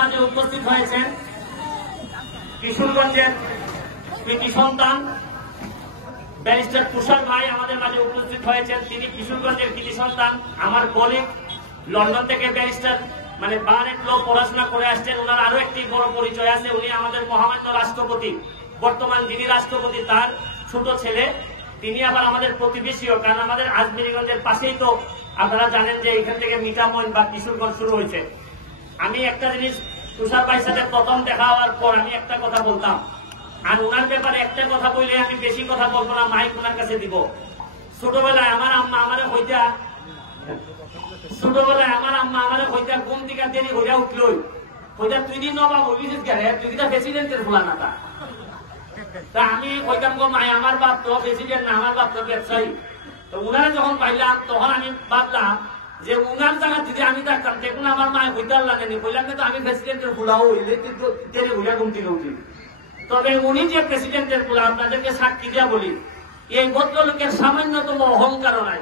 মাঝে উপস্থিত হয়েছেন কিশোরগঞ্জের কৃতি সন্তান ব্যারিস্টার তুষার ভাই আমাদের মাঝে উপস্থিত হয়েছেন। তিনি কিশোরগঞ্জের কৃতি সন্তান, আমার কলিগ, লন্ডন থেকে ব্যারিস্টার মানে বারেট ল পড়াশোনা করে আসছেন। ওনার আরো একটি বড় পরিচয় আছে, উনি আমাদের মহামান্য রাষ্ট্রপতি, বর্তমান যিনি রাষ্ট্রপতি তার ছোট ছেলে। তিনি আবার আমাদের প্রতিবেশীও, কারণ আমাদের আজমিরিগঞ্জের পাশেই তো আপনারা জানেন যে এখান থেকে মিঠামইন বা কিশোরগঞ্জ শুরু হয়েছে। আমি একটা জিনিস তুষার ভাইয়ের সাথে প্রথম দেখা হওয়ার পর আমি একটা কথা বলতাম, আর ওনার ব্যাপারে একটা কথা বললে আমি বেশি কথা বলবো না, মাইক ওনার কাছে দিব। ছোটবেলায় আমার আম্মা আমারে হইতা ঘুম থেকে দেরি হইয়া উঠলই হইতা তুই দিন নবাব হইছিস কে রে, তুই কিটা প্রেসিডেন্টের ফুলা না তা আমি কইতাম গো মাই আমার বাপ তো প্রেসিডেন্ট না, আমার বাপ তো ব্যবসায়ী। তো উনারা যখন পাইলাম তখন আমি ভাবলাম যে উনার জায়গা যদি আমি থাকতাম দেখুন আমার মায় হইতার লাগেনি, বললাম কিন্তু আমি প্রেসিডেন্টের ফুলাও হইলে দেরি হইয়া ঘুম থেকে উঠি। তবে উনি যে প্রেসিডেন্টের ফুলা আপনাদেরকে সাক্ষী দিয়া বলি, এই ভদ্রলোকের সামান্যতম অহংকারও নাই।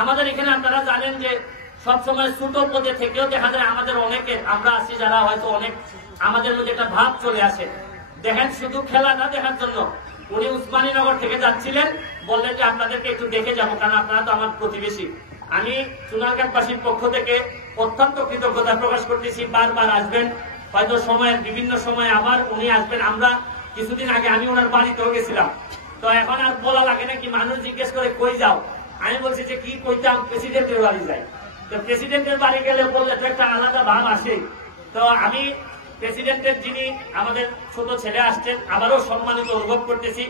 আমাদের এখানে আপনারা জানেন যে সবসময় ছোট পদে থেকেও দেখা যায় আমাদের অনেকে আমরা আছি যারা হয়তো অনেক আমাদের মধ্যে একটা ভাব চলে আসে। দেখেন শুধু খেলা না দেখার জন্য উনি উসমানীনগর থেকে যাচ্ছিলেন, বললেন যে আপনাদেরকে একটু দেখে যাবো, কারণ আপনারা তো আমার প্রতিবেশী। আমি চুনারঘাটবাসীর পক্ষ থেকে অত্যন্ত কৃতজ্ঞতা প্রকাশ করতেছি। বারবার আসবেন, হয়তো সময়ের বিভিন্ন সময় আবার উনি আসবেন। আমরা কিছুদিন আগে আমি ওনার বাড়িতেও গেছিলাম, তো এখন আর বলা লাগে নাকি, মানুষ জিজ্ঞেস করে কই যাও, আমি বলছি যে কি কইতাম, প্রেসিডেন্টের বাড়ি যাই। তো প্রেসিডেন্টের বাড়ি গেলে বললে তো একটা আলাদা ভাব আসে। তো আমি প্রেসিডেন্টের যিনি আমাদের ছোট ছেলে আসছেন আবারও সম্মানিত অনুভব করতেছি।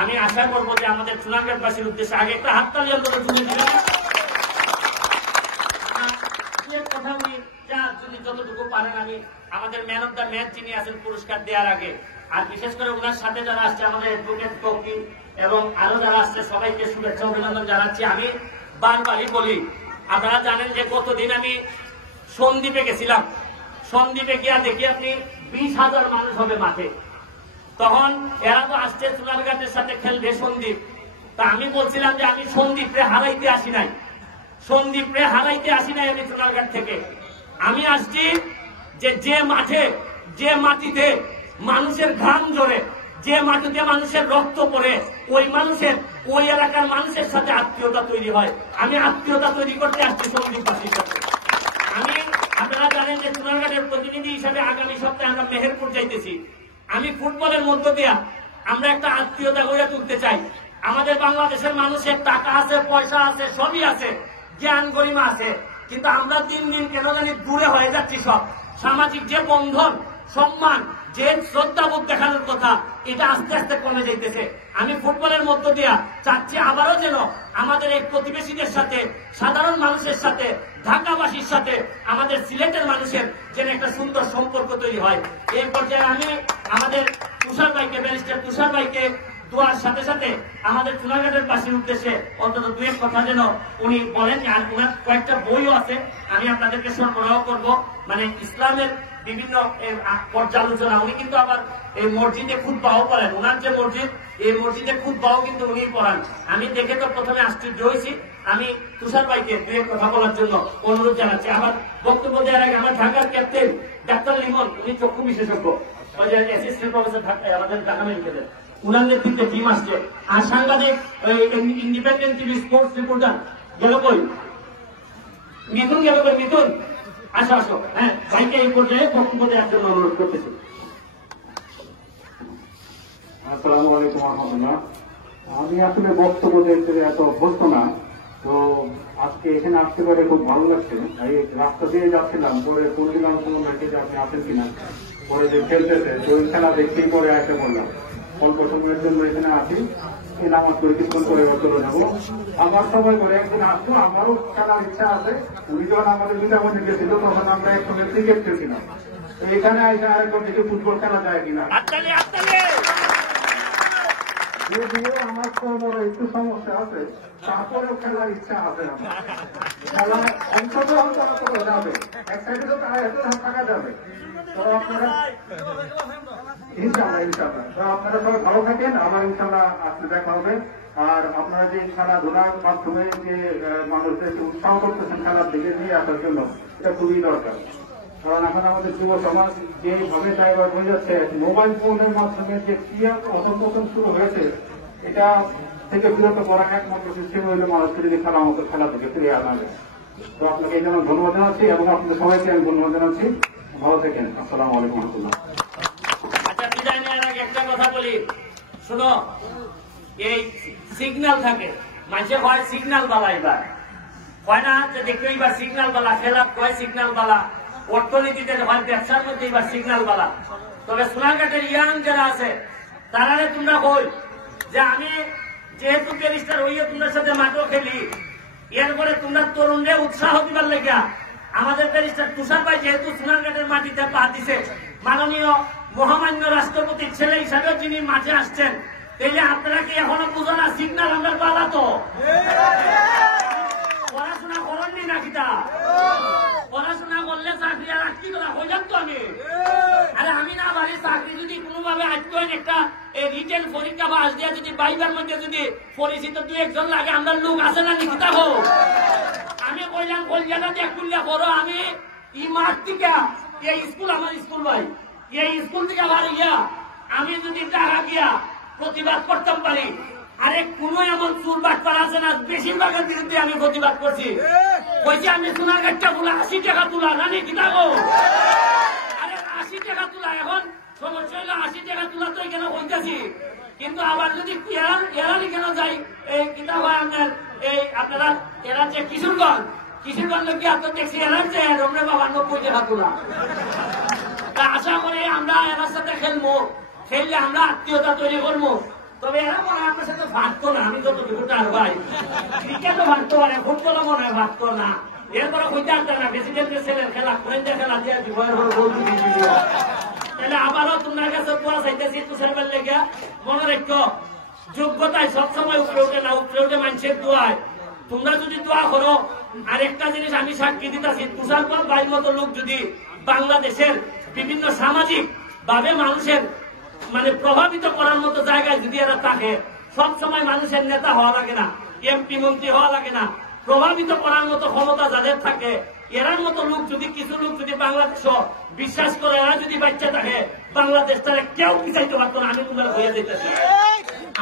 আমি আশা করবো যে আমাদের চুনারঘাটবাসীর উদ্দেশ্যে আগে একটা হাততালি অন্তত শুনে দিলাম। কথা উনি যদি যতটুকু পারেন আমি আমাদের ম্যান অব দ্য ম্যাচ যিনি আছেন পুরস্কার দেওয়ার আগে, আর বিশেষ করে ওনার সাথে যারা আসছে আমাদের অ্যাডভোকেট কপি এবং আরো যারা আসছে সবাইকে শুভেচ্ছা অভিনন্দন জানাচ্ছি। আমি বারবারই বলি, আপনারা জানেন যে গতদিন আমি সন্দ্বীপে গেছিলাম। সন্দ্বীপে গিয়া দেখি আপনি 20,000 মানুষ হবে মাঠে। তখন এরা তো আসছে চুনারঘাটের সাথে খেলবে সন্দ্বীপ। তা আমি বলছিলাম যে আমি সন্দ্বীপে হারাইতে আসি নাই, সন্দ্বীপে হারাইতে আসি নাই আমি চুনারঘাট থেকে। আমি আসছি যে মাঠে, যে মাটিতে মানুষের ঘাম ঝরে, যে মাটিতে মানুষের রক্ত পড়ে, ওই মানুষের ওই এলাকার মানুষের সাথে আত্মীয়তা তৈরি হয়। আমি আত্মীয়তা তৈরি করতে আসছি সন্দ্বীপবাসীর সাথে। আমি আপনারা জানেন যে চুনারঘাটের প্রতিনিধি হিসাবে আগামী সপ্তাহে আমরা মেহেরপুর যাইতেছি। আমি ফুটবলের মধ্য দিয়া আমরা একটা আত্মীয়তা গড়ে তুলতে চাই। আমাদের বাংলাদেশের মানুষের টাকা আছে, পয়সা আছে, সবই আছে, জ্ঞান গরিমা আছে, কিন্তু আমরা দিন দিন কেন জানি দূরে হয়ে যাচ্ছি। সব সামাজিক যে বন্ধন, সম্মান, যে শ্রদ্ধাবোধ দেখানোর কথা, এটা আস্তে আস্তে কমে যাইতেছে। আমি ফুটবলের মধ্য দিয়া চাচ্ছি আবারও যেন আমাদের এই প্রতিবেশীদের সাথে, সাধারণ মানুষের সাথে, ঢাকাবাসীর সাথে, আমাদের সিলেটের মানুষের যেন একটা সুন্দর সম্পর্ক তৈরি হয়। এই পর্যায়ে আমি আমাদের তুষার ভাইকে, ব্যারিস্টার তুষার ভাইকে দোয়ার সাথে সাথে আমাদের চুনারঘাটের বাসীর উদ্দেশ্যে অন্তত দুয়েক কথা যেন উনি বলেন। আর ওনার কয়েকটা বইও আছে, আমি আপনাদেরকে সরবরাহ করব, মানে ইসলামের বিভিন্ন পর্যালোচনা। উনি কিন্তু আবার এই মসজিদে খুতবাও করেন, ওনার যে মসজিদ, এই মসজিদে খুতবাও কিন্তু উনি পড়ান। আমি দেখে তো প্রথমে আশ্চর্য হয়েছি। আমি তুষার ভাইকে দুয়েক কথা বলার জন্য অনুরোধ জানাচ্ছি। আমার বক্তব্য দেওয়ার আগে আমার ঢাকার ক্যাপ্টেন ডাক্তার লিমন, উনি চক্ষু বিশেষজ্ঞ, ওই যে অ্যাসিস্ট্যান্ট প্রফেসর আমাদের ঢাকা মেডিকেলের, উনার নেতৃত্বে টিম আসছে। আর সাংবাদিক ইন্ডিপেন্ডেন্ট টিভি স্পোর্টস রিপোর্টার গেল কই, মিথুন গেল কই, মিথুন আসো আসো। হ্যাঁ, ভাইকে এই পর্যায়ে বক্তব্য দেওয়ার জন্য অনুরোধ করতেছি। আসসালামু আলাইকুম রহমতুল্লাহ। আমি আসলে বক্তব্য দেখতে এত অভ্যস্ত না, তো আজকে এখানে আসতে পারে খুব ভালো লাগছে। এই রাস্তা দিয়ে যাচ্ছিলাম, পরে বলছিলাম কোনো ম্যাচে যে আপনি আসেন কিনা, পরে যে খেলতেছে তো ওই খেলা দেখতেই পরে আসতে বললাম অল্প সময়ের জন্য এখানে আসি, এই নামাজ করে কিছুক্ষণ করে চলে যাবো। আমার সময় করে একদিন আসবো, আমারও খেলার ইচ্ছা আছে। উনি যখন আমাদের মিঠামন্দির গেছিল তখন আমরা একসঙ্গে ক্রিকেট খেলছিলাম, তো এখানে এসে আরেকবার দেখে ফুটবল খেলা যায় কিনা। যদিও আমার কোমরে একটু সমস্যা আছে, তারপরেও খেলার ইচ্ছা আছে। আমার খেলা অংশগ্রহণ করা তো যাবে, এক সাইডে তো তারা এত থাকা যাবে। তো আপনারা ইনশাল্লাহ ইনশাল্লাহ তো আপনারা সবাই ভালো থাকেন, আবার ইনশাল্লাহ আসলে দেখা হবে। আর আপনারা যে খেলাধুলার মাধ্যমে যে মানুষদেরকে উৎসাহ করতেছেন খেলার দিকে নিয়ে আসার জন্য, এটা খুবই দরকার। কারণ এখন আমাদের যুব সমাজ যেভাবে ডাইভার্ট হয়ে যাচ্ছে, মোবাইল ফোনের মাধ্যমে যে ক্রিয়া অধঃপতন শুরু হয়েছে, এটা থেকে বিরত করা একমাত্র সিস্টেম হইলে মানুষকে যদি খেলা থেকে ফিরে আনা যায়। তো আপনাকে এই জন্য ধন্যবাদ জানাচ্ছি এবং আপনাদের সবাইকে আমি ধন্যবাদ জানাচ্ছি। ভালো থাকেন। আসসালামু আলাইকুম রহমতুল্লাহ। আচ্ছা, বিদায় নেওয়ার আগে একটা কথা বলি, শোনো, এই সিগন্যাল থাকে, মানুষে হয় সিগন্যাল বালা, এবার হয় না যে দেখো এবার সিগন্যাল বালা, খেলাপ হয় সিগন্যাল বালা, অর্থনীতিতে হয়, ব্যবসার মধ্যে এবার সিগন্যাল বালা। তবে সোনারঘাটের ইয়াং যারা আছে তারারে তোমরা হই যে আমি যেহেতু ব্যারিস্টার হইয়া তোমার সাথে মাঠও খেলি, এরপরে তোমরা তরুণরে উৎসাহ দিবার লেগা আমাদের ব্যারিস্টার তুষার ভাই যেহেতু সোনারঘাটের মাটিতে পা দিছে, মাননীয় মহামান্য রাষ্ট্রপতির ছেলে হিসাবে যিনি মাঠে আসছেন, তাইলে আপনারা কি এখনো বুঝো না সিগন্যাল আমরা পালা? তো পড়াশোনা করেননি নাকি? তা পড়াশোনা করলে চাকরি আর কি কথা হয়ে যান তো আমি? আরে আমি না পারি চাকরি যদি কোনোভাবে আজকেন একটা রিটেল পরীক্ষা পাস দিয়ে যদি বাইবার মধ্যে যদি পরিচিত দু একজন লাগে, আমরা লোক আছে না নিকিতা হোক। আমি কইলাম কলকাতা দিয়ে খুললে বড়, আমি এই মাঠ থেকে এই স্কুল, আমার স্কুল ভাই, এই স্কুল থেকে বাড়ি গিয়া আমি যদি টাকা গিয়া প্রতিবাদ করতাম পারি, আরে কোন এমন চুল বাটপার আছে না, বেশিরভাগের বিরুদ্ধে আমি প্রতিবাদ করছি। কইছি আমি সোনারঘাটটা বলে 80 টাকা তুলা জানি কিনা গো, আরে 80 টাকা তুলা। এখন সমস্যা হলো 80 টাকা তুলা তো এখানে হইতেছি, কিন্তু আবার যদি এরানি কেন যাই, এই কিনা হয় আপনার এই আপনারা এরা যে কিশোরগঞ্জ কি আপনার দেখছি এরার যে রমরে বাবা 90 টাকা তুলা। আশা করি আমরা এরার সাথে খেললে আমরা আত্মীয়তা তৈরি করবো। তবে এরা মনে হয় আমার সাথে ভাগতো না, আমি যতটুকু টার ভাই, ক্রিকেটও ভাগতো পারে, ফুটবলও মনে হয় ভাগতো না। এরপরে হইতে আসতে না, প্রেসিডেন্টের ছেলের খেলা, ফ্রেন্ডের খেলা দিয়ে তাহলে আবারও তোমার কাছে দোয়া চাইতেছি তুষারবার লেগে। মনে রেখো, যোগ্যতায় সবসময় উপরে উঠে না, উপরে উঠে মানুষের দোয়ায়। তোমরা যদি দোয়া করো, আর একটা জিনিস আমি সাক্ষী দিতেছি, তুষারপাল ভাইয়ের মতো লোক যদি বাংলাদেশের বিভিন্ন সামাজিক ভাবে মানুষের মানে প্রভাবিত করার মতো জায়গায় যদি এরা থাকে, সবসময় মানুষের নেতা হওয়া লাগে না, এমপি মন্ত্রী হওয়া লাগে না, প্রভাবিত করার মতো ক্ষমতা যাদের থাকে, এরার মতো লোক যদি কিছু লোক যদি বাংলাদেশ বিশ্বাস করে, এরা যদি বাচ্চা থাকে, বাংলাদেশটারে কেউ পিছাইতে পারতো না। আমি তোমরা হয়ে যেতেছি,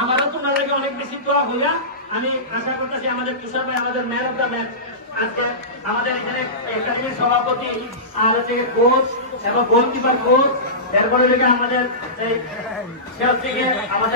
আমারও তোমাদেরকে অনেক বেশি দোয়া হইয়া আমি আশা করতেছি আমাদের তুষার ভাই, আমাদের ম্যান অফ দ্য ম্যাচ, আজকে আমাদের এখানে একাডেমির সভাপতি আর হচ্ছে কোচ এবং গোলকিপার কোচ, এরপরে আমাদের আমাদের